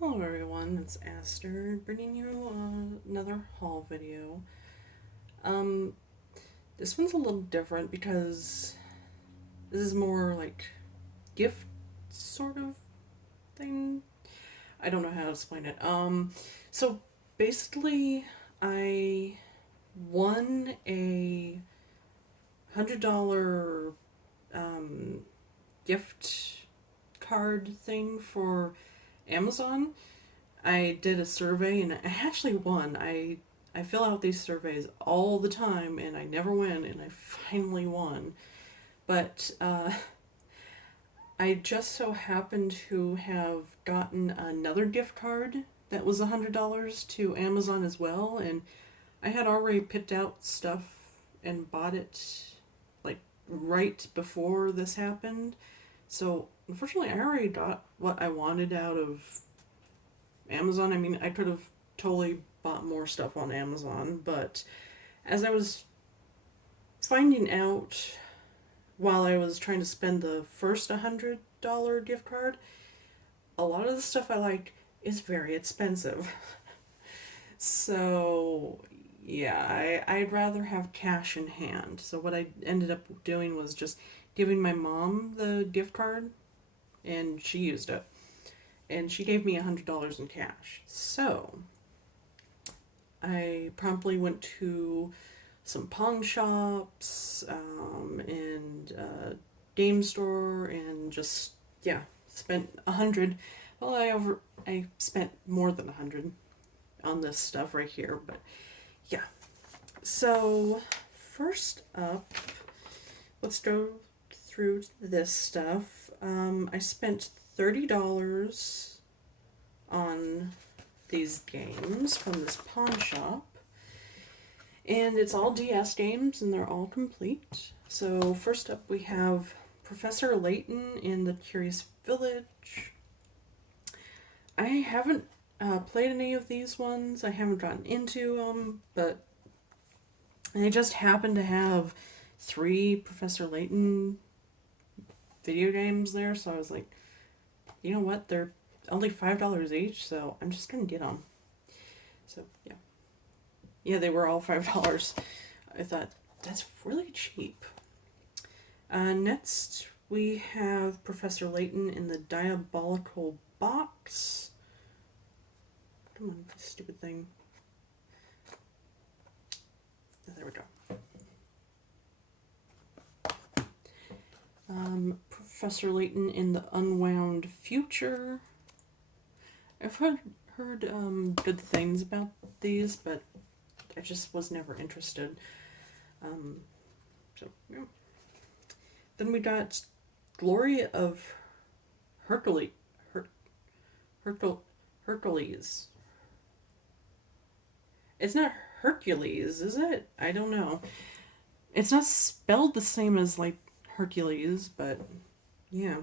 Hello everyone, it's Aster bringing you another haul video. Um, this one's a little different because this is more like gift sort of thing. I don't know how to explain it. So basically, I won a $100 gift card thing for Amazon. I did a survey and I actually won. I fill out these surveys all the time and I never win, and I finally won. But I just so happened to have gotten another gift card that was $100 to Amazon as well, and I had already picked out stuff and bought it like right before this happened. So unfortunately, I already got what I wanted out of Amazon. I mean, I could have totally bought more stuff on Amazon, but as I was finding out while I was trying to spend the first $100 gift card, a lot of the stuff I like is very expensive. So, yeah, I'd rather have cash in hand. So, what I ended up doing was just giving my mom the gift card, and she used it. And she gave me $100 in cash. So, I promptly went to some pawn shops and game store and just spent 100. Well, I spent more than 100 on this stuff right here, but yeah. So first up, let's go through this stuff. I spent $30 on these games from this pawn shop. And it's all DS games and they're all complete. So, first up, we have Professor Layton in the Curious Village. I haven't played any of these ones, I haven't gotten into them, but I just happen to have three Professor Layton video games there, so I was like, you know what, they're only $5 each, so I'm just gonna get them. So, yeah. Yeah, they were all $5. I thought, that's really cheap. Next, we have Professor Layton in the Diabolical Box. Come on, stupid thing. Oh, there we go. Professor Layton in the Unwound Future. I've heard good things about these, but I just was never interested. So, yeah. Then we got Glory of Hercules. Hercules. It's not Hercules, is it? I don't know. It's not spelled the same as like Hercules, but yeah.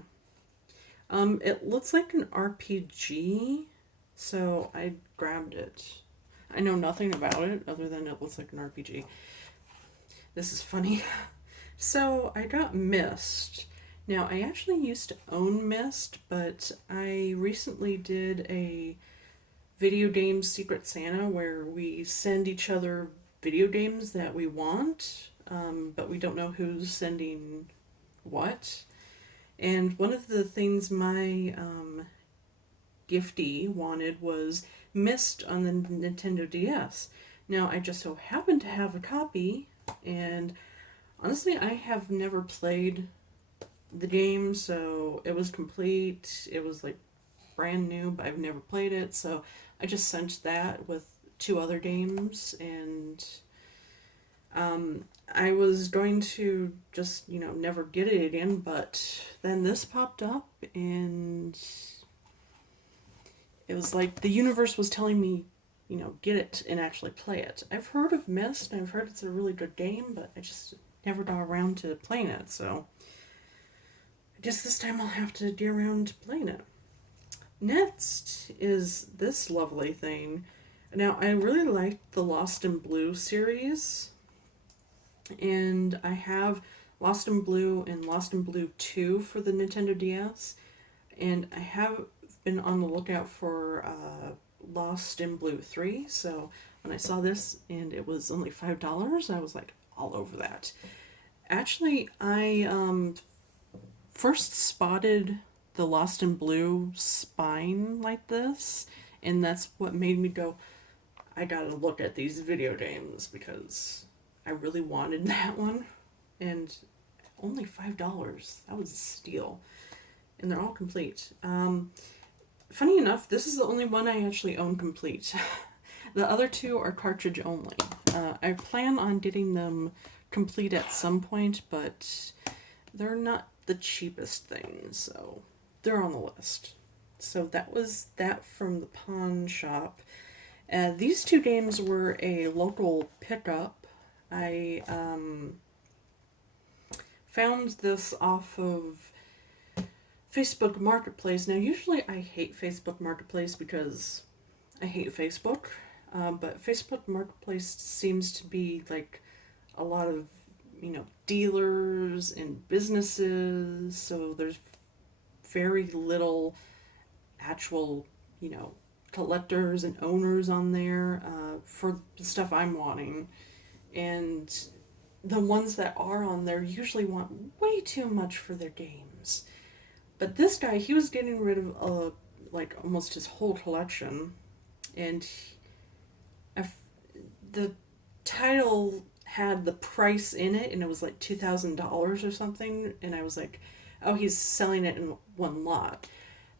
It looks like an RPG, so I grabbed it. I know nothing about it other than it looks like an RPG. This is funny. So I got Myst. Now, I actually used to own Myst, but I recently did a video game Secret Santa where we send each other video games that we want, but we don't know who's sending what. And one of the things my gifty wanted was Myst on the Nintendo DS. Now, I just so happen to have a copy, and honestly, I have never played the game, so it was complete. It was like brand new, but I've never played it, so I just sent that with two other games, and I was going to just, never get it again, but then this popped up, and it was like the universe was telling me, get it and actually play it. I've heard of Myst, and I've heard it's a really good game, but I just never got around to playing it, so I guess this time I'll have to get around to playing it. Next is this lovely thing. Now, I really liked the Lost in Blue series, and I have Lost in Blue and Lost in Blue 2 for the Nintendo DS, and I have been on the lookout for Lost in Blue 3, so when I saw this and it was only $5, I was like all over that. Actually, I first spotted the Lost in Blue spine like this, and that's what made me go, I gotta look at these video games because I really wanted that one, and only $5. That was a steal, and they're all complete. Funny enough, this is the only one I actually own complete. The other two are cartridge only. I plan on getting them complete at some point, but they're not the cheapest things, so they're on the list. So that was that from the pawn shop. These two games were a local pickup. I found this off of Facebook Marketplace. Now, usually I hate Facebook Marketplace because I hate Facebook, but Facebook Marketplace seems to be like a lot of, dealers and businesses, so there's very little actual, collectors and owners on there for the stuff I'm wanting. And the ones that are on there usually want way too much for their games. But this guy, he was getting rid of like almost his whole collection, and the title had the price in it, and it was like $2,000 or something, and I was like, oh, he's selling it in one lot.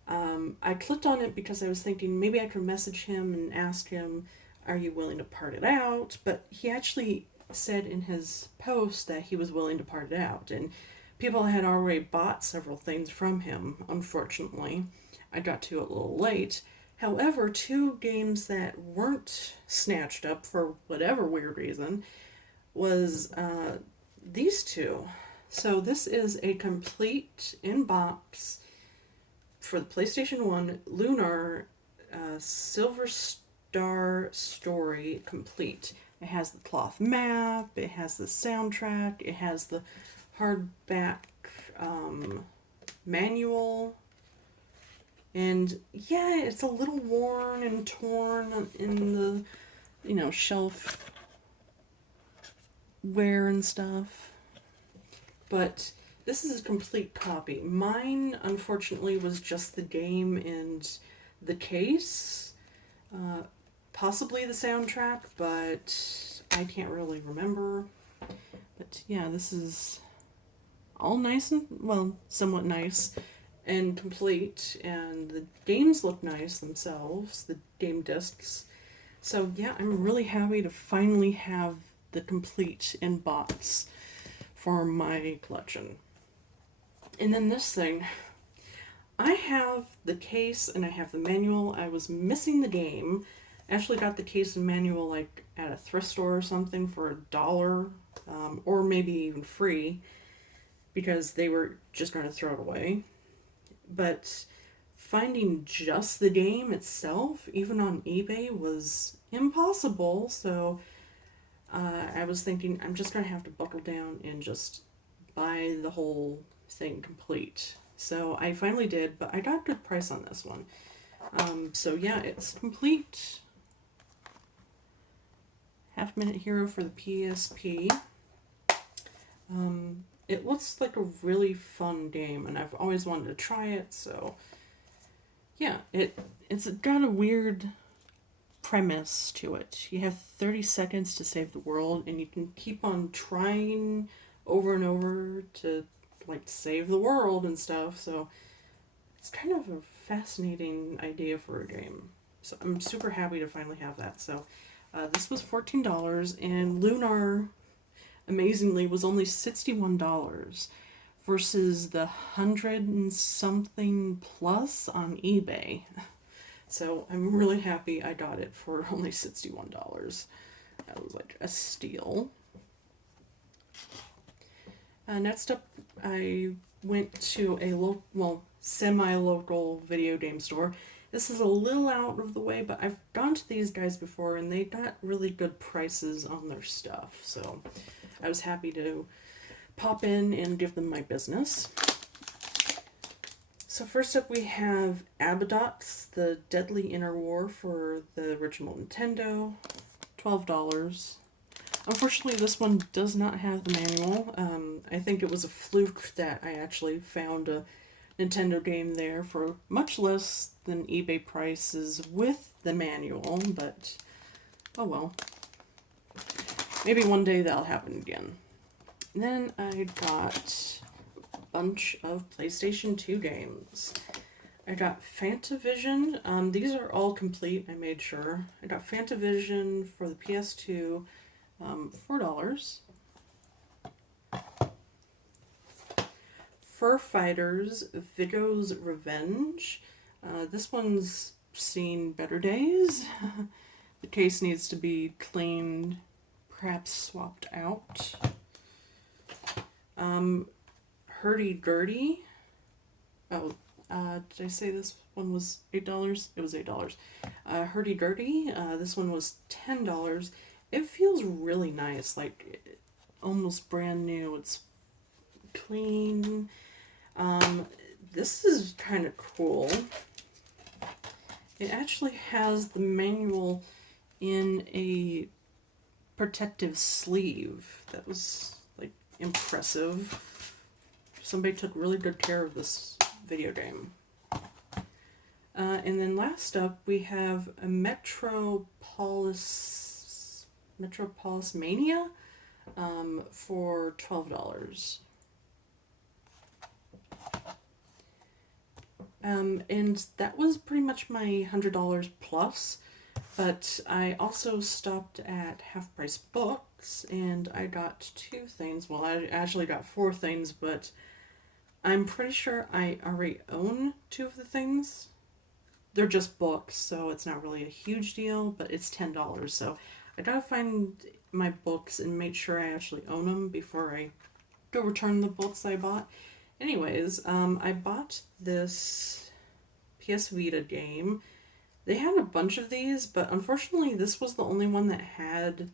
I clicked on it because I was thinking maybe I could message him and ask him, are you willing to part it out? But he actually said in his post that he was willing to part it out, and people had already bought several things from him, unfortunately. I got to it a little late. However, two games that weren't snatched up for whatever weird reason was these two. So this is a complete in-box for the PlayStation 1 Lunar Silver Star Story complete. It has the cloth map, it has the soundtrack, it has the hardback manual, and yeah, it's a little worn and torn in the, shelf wear and stuff, but this is a complete copy. Mine, unfortunately, was just the game and the case, possibly the soundtrack, but I can't really remember. But yeah, this is all nice and, well, somewhat nice and complete, and the games look nice themselves, the game discs. So yeah, I'm really happy to finally have the complete in-box for my collection. And then this thing, I have the case and I have the manual. I was missing the game. I actually got the case and manual like at a thrift store or something for $1, or maybe even free, because they were just going to throw it away. But finding just the game itself, even on eBay, was impossible. So I was thinking I'm just going to have to buckle down and just buy the whole thing complete. So I finally did, but I got a good price on this one. So yeah, it's complete. Half Minute Hero for the PSP. It looks like a really fun game, and I've always wanted to try it, so yeah, it's got a weird premise to it. You have 30 seconds to save the world, and you can keep on trying over and over to like save the world and stuff, so it's kind of a fascinating idea for a game. So I'm super happy to finally have that. So this was $14, and Lunar, amazingly, was only $61 versus the 100 and something plus on eBay. So I'm really happy I got it for only $61. That was like a steal. Next up, I went to a semi-local video game store. This is a little out of the way, but I've gone to these guys before, and they got really good prices on their stuff. So I was happy to pop in and give them my business. So first up we have Abadox, the Deadly Inner War for the original Nintendo, $12. Unfortunately, this one does not have the manual. I think it was a fluke that I actually found a Nintendo game there for much less than eBay prices with the manual, but oh well. Maybe one day that'll happen again. Then I got a bunch of PlayStation 2 games. I got Fantavision. These are all complete, I made sure. I got Fantavision for the PS2, $4. Fur Fighters, Vigo's Revenge. This one's seen better days. The case needs to be cleaned, perhaps swapped out. Hurdy-Gurdy. Oh, did I say this one was $8? It was $8. Hurdy-Gurdy. This one was $10. It feels really nice, like almost brand new. It's clean. This is kind of cool. It actually has the manual in a protective sleeve. That was like impressive. Somebody took really good care of this video game. And then last up we have a Metropolis Mania for $12. And that was pretty much my $100 plus, but I also stopped at Half Price Books and I got two things. Well, I actually got four things, but I'm pretty sure I already own two of the things. They're just books, so it's not really a huge deal, but it's $10, so I gotta find my books and make sure I actually own them before I go return the books I bought. Anyways, I bought this PS Vita game. They had a bunch of these, but unfortunately this was the only one that had,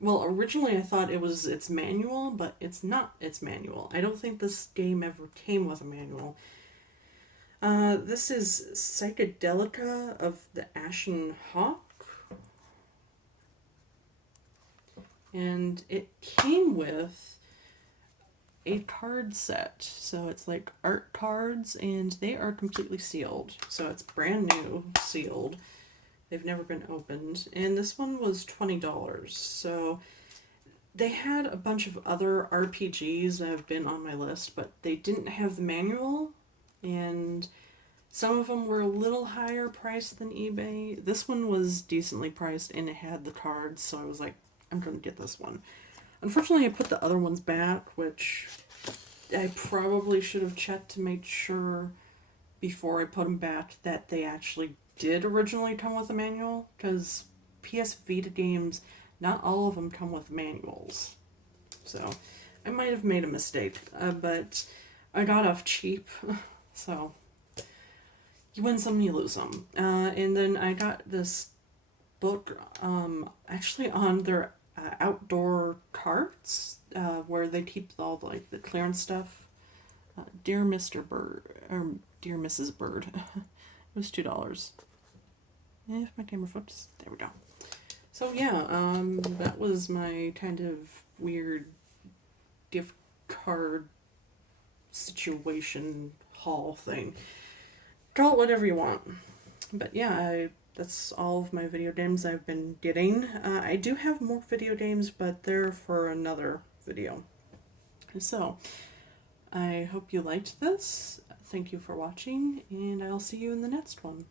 well, originally I thought it was its manual, but it's not its manual. I don't think this game ever came with a manual. This is Psychedelica of the Ashen Hawk. And it came with a card set. So it's like art cards and they are completely sealed. So it's brand new, sealed. They've never been opened. And this one was $20. So they had a bunch of other RPGs that have been on my list, but they didn't have the manual. And some of them were a little higher priced than eBay. This one was decently priced and it had the cards, so I was like, I'm gonna get this one. Unfortunately, I put the other ones back, which I probably should have checked to make sure before I put them back that they actually did originally come with a manual, because PS Vita games, not all of them come with manuals. So I might have made a mistake, but I got off cheap, so you win some, you lose some. And then I got this book actually on their outdoor carts where they keep all like the clearance stuff. Dear Mr. Bird, or Dear Mrs. Bird. It was $2. If my camera flips, there we go. So yeah, that was my kind of weird gift card situation haul thing. Call it whatever you want. But yeah, that's all of my video games I've been getting. I do have more video games, but they're for another video. So, I hope you liked this. Thank you for watching, and I'll see you in the next one.